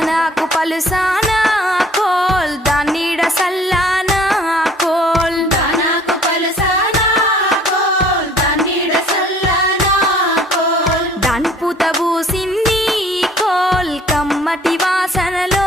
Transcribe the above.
దానాకు పలుసానా coal దాన్నీడ సల్లానా coal దానాకు పలుసానా coal దాన్నీడ సల్లానా coal దాని పూత పూసింది కోల్ కమ్మటి వాసనలో